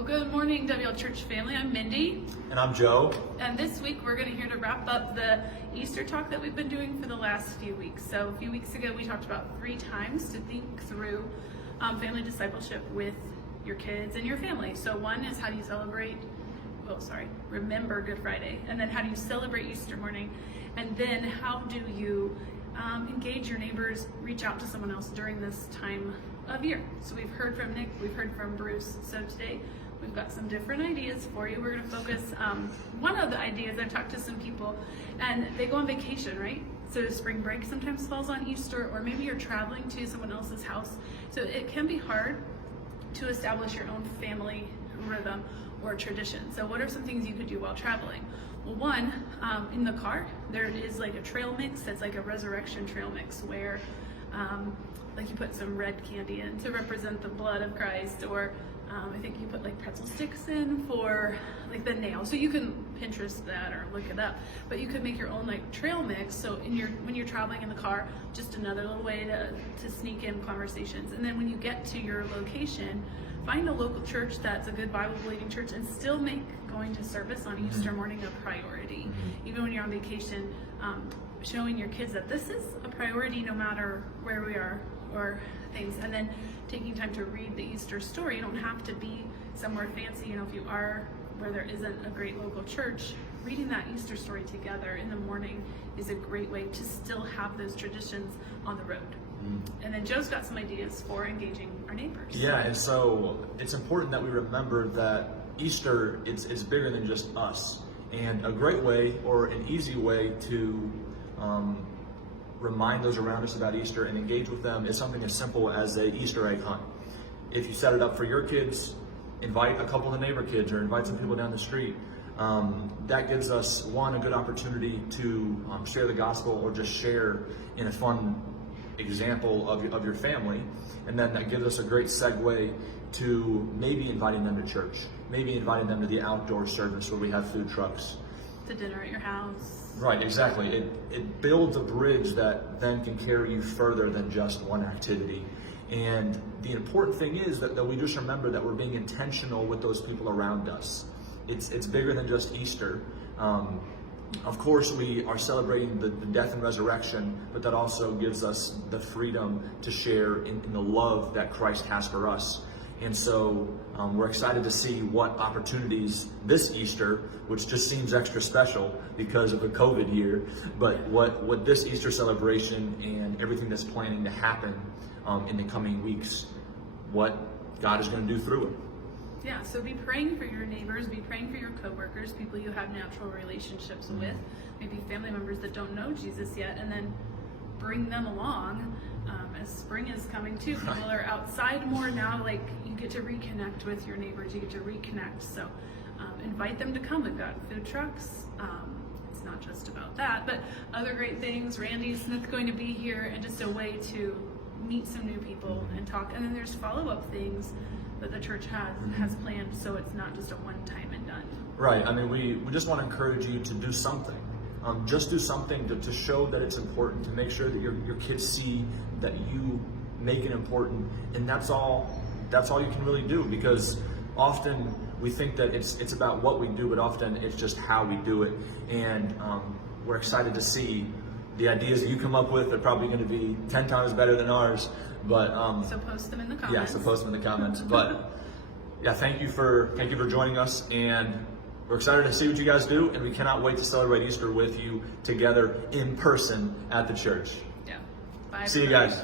Well, good morning, WL Church family. I'm Mindy. And I'm Joe. And this week we're going to here to wrap up the Easter talk that we've been doing for the last few weeks. So a few weeks ago we talked about 3 times to think through family discipleship with your kids and your family. So one is, how do you remember Good Friday? And then how do you celebrate Easter morning? And then how do you engage your neighbors, reach out to someone else during this time of year? So we've heard from Nick, we've heard from Bruce. So today we've got some different ideas for you. We're going to focus, one of the ideas, I've talked to some people and they go on vacation, right? So spring break sometimes falls on Easter, or maybe you're traveling to someone else's house. So it can be hard to establish your own family rhythm or tradition. So what are some things you could do while traveling? Well, one, in the car, there is like a trail mix that's like a resurrection trail mix where like you put some red candy in to represent the blood of Christ, or I think you put like pretzel sticks in for like the nail. So you can Pinterest that or look it up, but you could make your own like trail mix. So when you're traveling in the car, just another little way to sneak in conversations. And then when you get to your location, find a local church that's a good Bible believing church and still make going to service on Easter morning a priority. Even when you're on vacation, showing your kids that this is a priority no matter where we are or things. And then taking time to read the Easter story. You don't have to be somewhere fancy. If you are where there isn't a great local church, reading that Easter story together in the morning is a great way to still have those traditions on the road. And then Joe's got some ideas for engaging our neighbors. Yeah, and so it's important that we remember that Easter, it's bigger than just us. And a great way, or an easy way to remind those around us about Easter and engage with them is something as simple as a Easter egg hunt. If you set it up for your kids, invite a couple of the neighbor kids or invite some people down the street. That gives us, one, a good opportunity to share the gospel or just share in a fun example of your family. And then that gives us a great segue to maybe inviting them to church, maybe inviting them to the outdoor service where we have food trucks. To dinner at your house. Right, exactly. It builds a bridge that then can carry you further than just one activity. And the important thing is that we just remember that we're being intentional with those people around us. It's bigger than just Easter. Of course, we are celebrating the death and resurrection, but that also gives us the freedom to share in the love that Christ has for us. And so we're excited to see what opportunities this Easter, which just seems extra special because of the COVID year, but what this Easter celebration and everything that's planning to happen in the coming weeks, what God is going to do through it. Yeah, so be praying for your neighbors, be praying for your coworkers, people you have natural relationships with, maybe family members that don't know Jesus yet, and then bring them along as spring is coming too. People are outside more now, like you get to reconnect with your neighbors, you get to reconnect. So invite them to come. We've got food trucks. It's not just about that, but other great things. Randy Smith going to be here, and just a way to meet some new people and talk. And then there's follow-up things that the church has planned, so it's not just a one-time and done. Right. I mean, we just want to encourage you to do something. Just do something to show that it's important, to make sure that your kids see that you make it important, and that's all you can really do, because often we think that it's about what we do, but often it's just how we do it. And we're excited to see the ideas that you come up with. They're probably going to be 10 times better than ours, but so post them in the comments. Yeah, so post them in the comments. But yeah, thank you for joining us, and we're excited to see what you guys do, and we cannot wait to celebrate Easter with you together in person at the church. Yeah. Bye. See you guys.